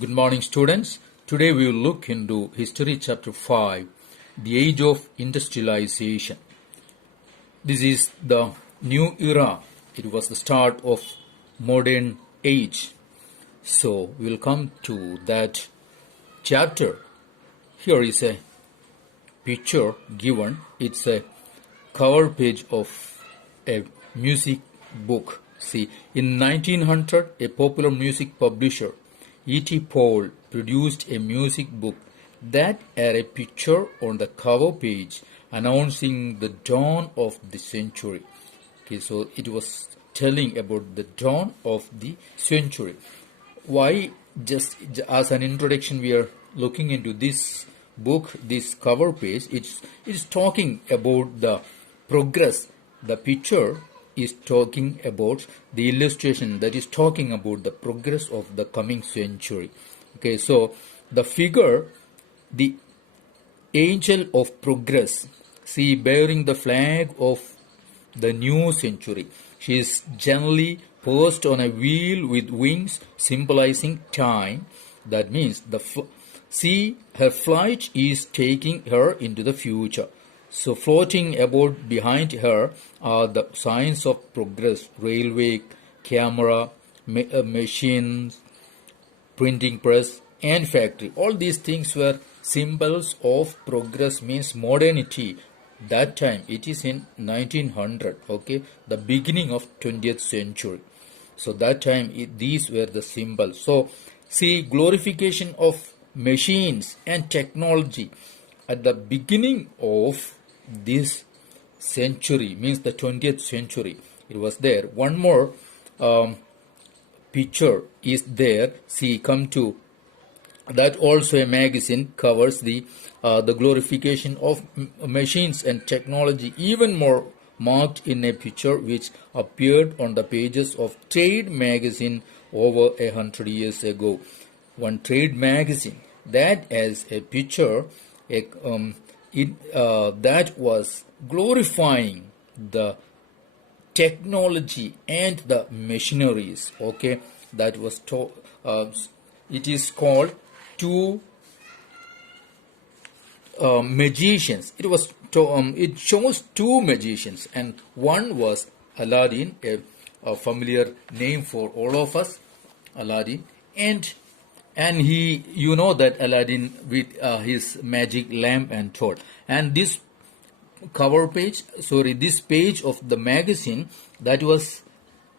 Good morning, students. Today we will look into History Chapter 5, the Age of Industrialization. This is the new era. It was the start of modern age. So we will come to that chapter. Here is a picture given. It's a cover page of a music book. See, in 1900, a popular music publisher, E.T. Paul, produced a music book that had a picture on the cover page announcing the dawn of the century. Okay, so it was telling about the dawn of the century. Why, just as an introduction, we are looking into this book, this cover page. It's talking about the progress. The picture is talking about the illustration that is talking about the progress of the coming century. Okay, so the figure, the angel of progress, see, bearing the flag of the new century. She is generally perched on a wheel with wings symbolizing time. That means her flight is taking her into the future. So floating about behind her are the signs of progress: railway, camera, machines, printing press, and factory. All these things were symbols of progress, means modernity. That time, it is in 1900, okay, the beginning of 20th century. So that time, these were the symbols. So see, glorification of machines and technology at the beginning of this century, means the 20th century, it was there. One more picture is there. See, come to that. Also a magazine covers the glorification of machines and technology, even more marked in a picture which appeared on the pages of Trade magazine over 100 years ago. One Trade magazine that has a picture that was glorifying the technology and the machineries. Okay, that was it is called Two Magicians. It shows two magicians, and one was Aladdin, a familiar name for all of us, Aladdin, and he, you know that Aladdin with his magic lamp and torch. And this this page of the magazine, that was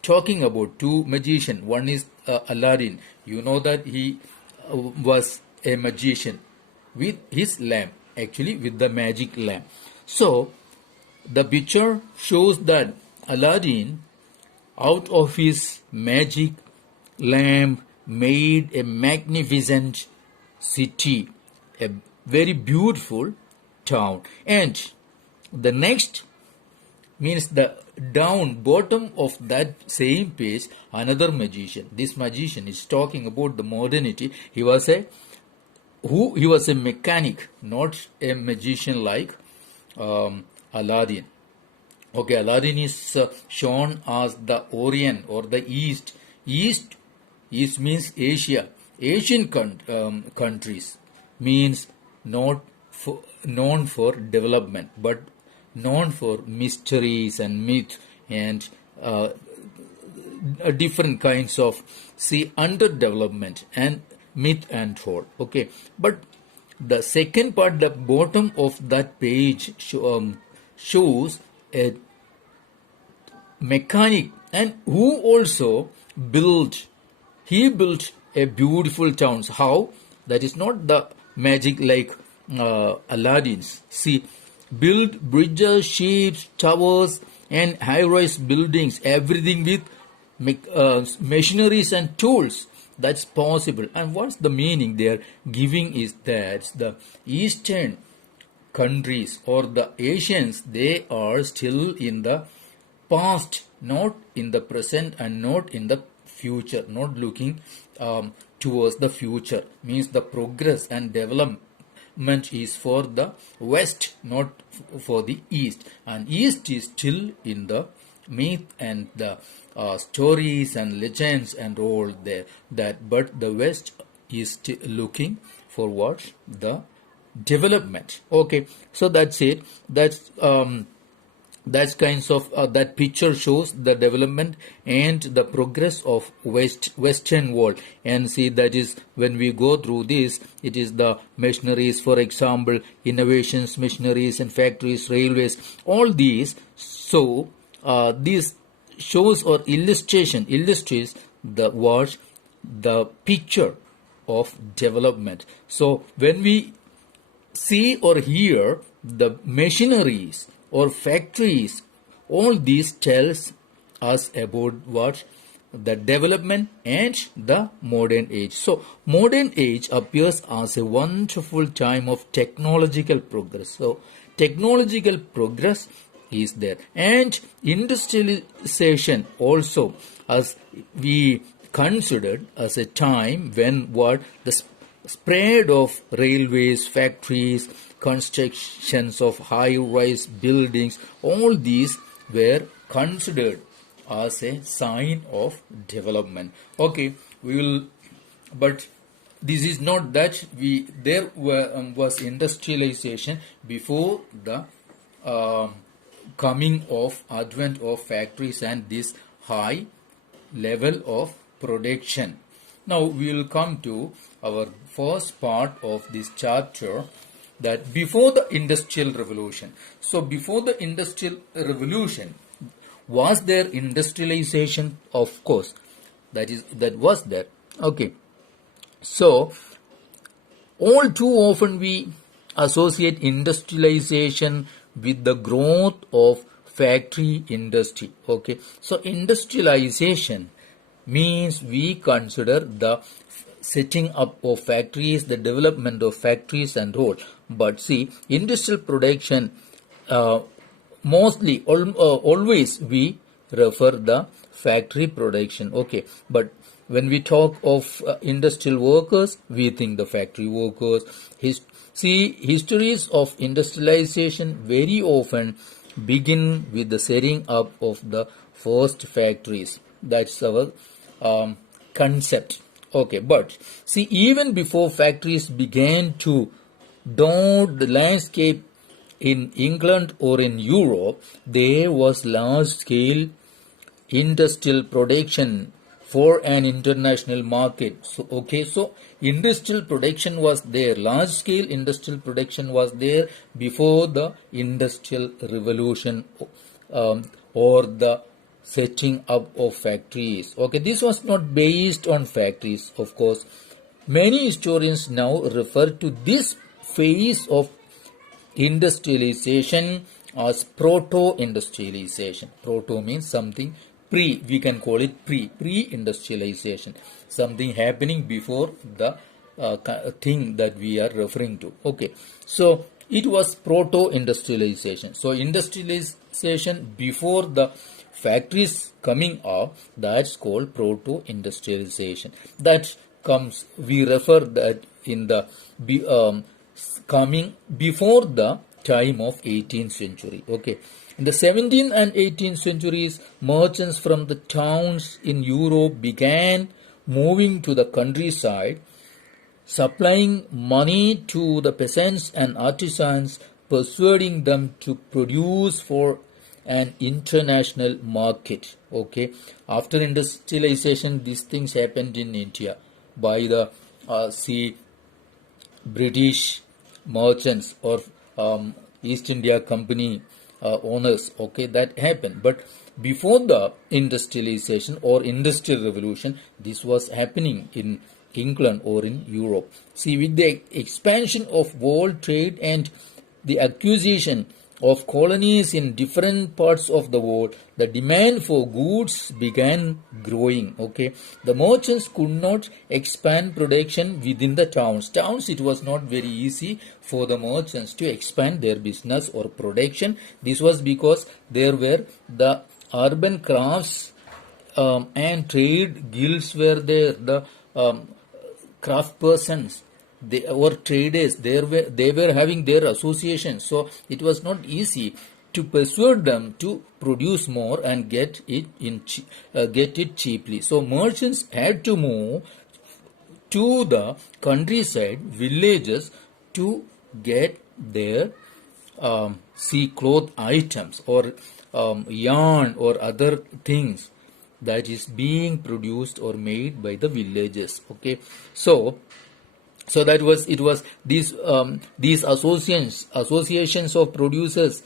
talking about two magicians. One is Aladdin. You know that he was a magician with his lamp, actually with the magic lamp. So the picture shows that Aladdin, out of his magic lamp, made a magnificent city, a very beautiful town. And the next, means the bottom of that same page, another magician. This magician is talking about the modernity. He was a mechanic, not a magician like Aladdin. Okay, Aladdin is shown as the Orient or the East. East means Asia. Asian countries means not known for development, but known for mysteries and myth and different kinds of underdevelopment and myth and thought. Okay, but the second part, the bottom of that page shows a mechanic, and who also built a beautiful town. How? That is not the magic like Aladdin's. See, build bridges, ships, towers, and high-rise buildings, everything with machineries and tools. That's possible. And what's the meaning they are giving is that the Eastern countries or the Asians, they are still in the past, not in the present and not in the future, not looking towards the future. Means the progress and development is for the West, not for the East. And East is still in the myth and the stories and legends and all there. But the West is looking for what? The development. Okay, so that's it. That's kinds of that picture shows the development and the progress of western world. And see, that is when we go through this, it is the machineries, for example, innovations, machineries and factories, railways, all these. So this shows or illustrates the what? The picture of development. So when we see or hear the machineries or factories, all these tells us about what? The development and the modern age. So modern age appears as a wonderful time of technological progress. So technological progress is there, and industrialization also, as we considered as a time when what? The spread of railways, factories, constructions of high-rise buildings, all these were considered as a sign of development. Okay, we will, but this is not that there was industrialization before the coming of advent of factories and this high level of production. Now we will come to our first part of this chapter, that before the industrial revolution. So before the industrial revolution, was there industrialization? Of course, that was there. Okay, so all too often we associate industrialization with the growth of factory industry. Okay, so industrialization means we consider the setting up of factories, the development of factories and all. But see, industrial production, mostly always we refer the factory production. Okay, but when we talk of industrial workers, we think the factory workers. Histories of industrialization very often begin with the setting up of the first factories. That's our concept. Okay, but see, even before factories began to dot the landscape in England or in Europe, there was large-scale industrial production for an international market. So, okay, so industrial production was there, large-scale industrial production was there before the Industrial Revolution or the setting up of factories. Okay, this was not based on factories, of course. Many historians now refer to this phase of industrialization as proto-industrialization. Proto means something pre, we can call it pre-industrialization, something happening before the thing that we are referring to. Okay, so it was proto-industrialization. So industrialization before the factories coming up, that's called proto-industrialization. That comes, we refer that in the coming before the time of 18th century. Okay, in the 17th and 18th centuries, merchants from the towns in Europe began moving to the countryside, supplying money to the peasants and artisans, persuading them to produce for an international market. Okay, after industrialization, these things happened in India by the British merchants or East India Company owners. Okay, that happened. But before the industrialization or industrial revolution, this was happening in England or in Europe. See, with the expansion of world trade and the acquisition of colonies in different parts of the world, the demand for goods began growing. Okay, the merchants could not expand production within the towns. It was not very easy for the merchants to expand their business or production. This was because there were the urban crafts and trade guilds were there. The craft persons, they were traders, they were having their associations, so it was not easy to persuade them to produce more and get it cheaply. So merchants had to move to the countryside villages to get their cloth items or yarn or other things that is being produced or made by the villages. Okay, so that was it was these associations of producers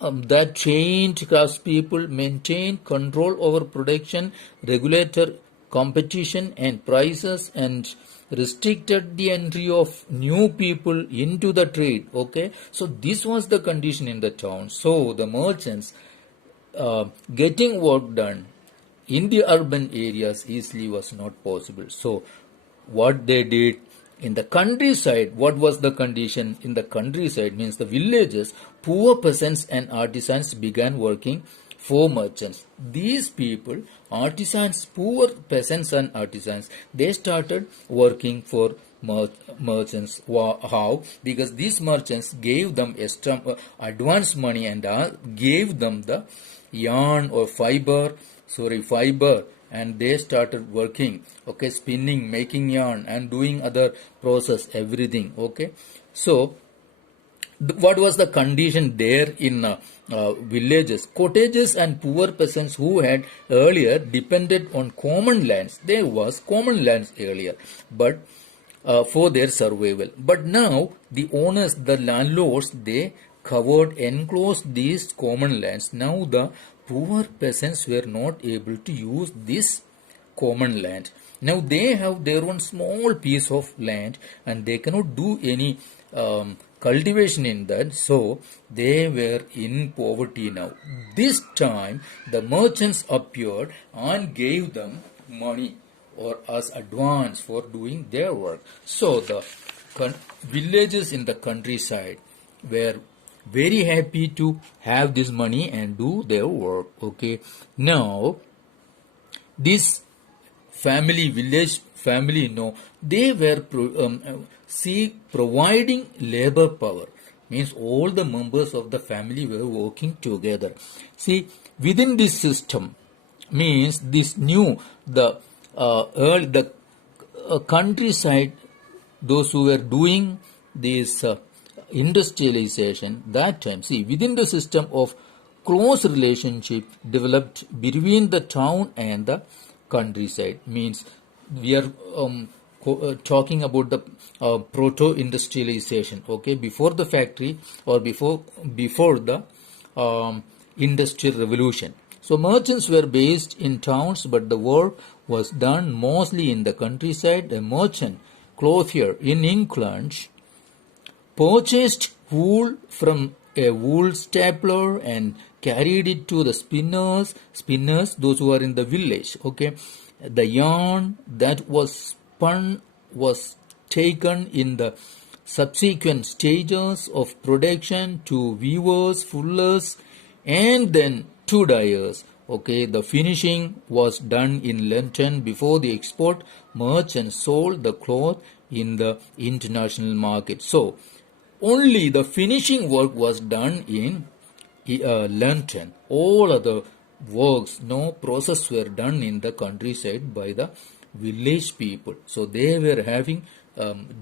that trained craftspeople maintained control over production, regulated competition and prices, and restricted the entry of new people into the trade. Okay, so this was the condition in the town. So the merchants getting work done in the urban areas easily was not possible. So what they did in the countryside, what was the condition in the countryside means the villages, poor peasants and artisans began working for merchants. These people, artisans, poor peasants and artisans, they started working for merchants. How? Because these merchants gave them extra advance money and gave them the yarn or fiber, and they started working, okay, spinning, making yarn and doing other process, everything. Okay, so what was the condition there in villages? Cottages and poor peasants who had earlier depended on common lands. There was common lands earlier, but for their survival. But now the owners, the landlords, they covered, enclosed these common lands. Now the poor peasants were not able to use this common land. Now they have their own small piece of land and they cannot do any cultivation in that, so they were in poverty now. This time the merchants appeared and gave them money or as advance for doing their work. So the villages in the countryside were very happy to have this money and do their work. Okay, now this village family, they were providing labor power, means all the members of the family were working together. See, within this system, means this new the countryside, those who were doing this industrialization that time, see, within the system of close relationship developed between the town and the countryside, means we are talking about the proto-industrialization, okay, before the factory or before the industrial revolution. So merchants were based in towns, but the work was done mostly in the countryside. A merchant clothier in England purchased wool from a wool stapler and carried it to the spinners, those who are in the village. Okay, the yarn that was spun was taken in the subsequent stages of production to weavers, fullers, and then to dyers. Okay, the finishing was done in London before the export. Merchants sold the cloth in the international market. So only the finishing work was done in London. All other works, no process were done in the countryside by the village people. So they were having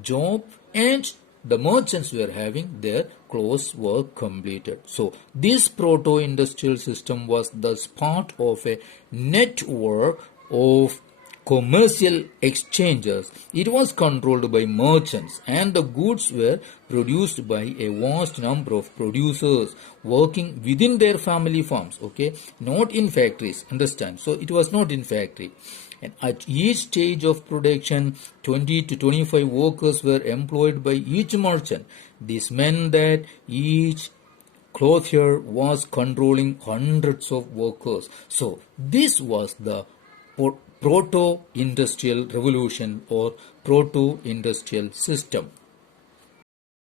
job and the merchants were having their close work completed. So this proto-industrial system was thus part of a network of commercial exchanges. It was controlled by merchants and the goods were produced by a vast number of producers working within their family farms, okay, not in factories, understand. So it was not in factory. And at each stage of production, 20 to 25 workers were employed by each merchant. This meant that each clothier was controlling hundreds of workers. So this was the proto-industrial revolution or proto-industrial system.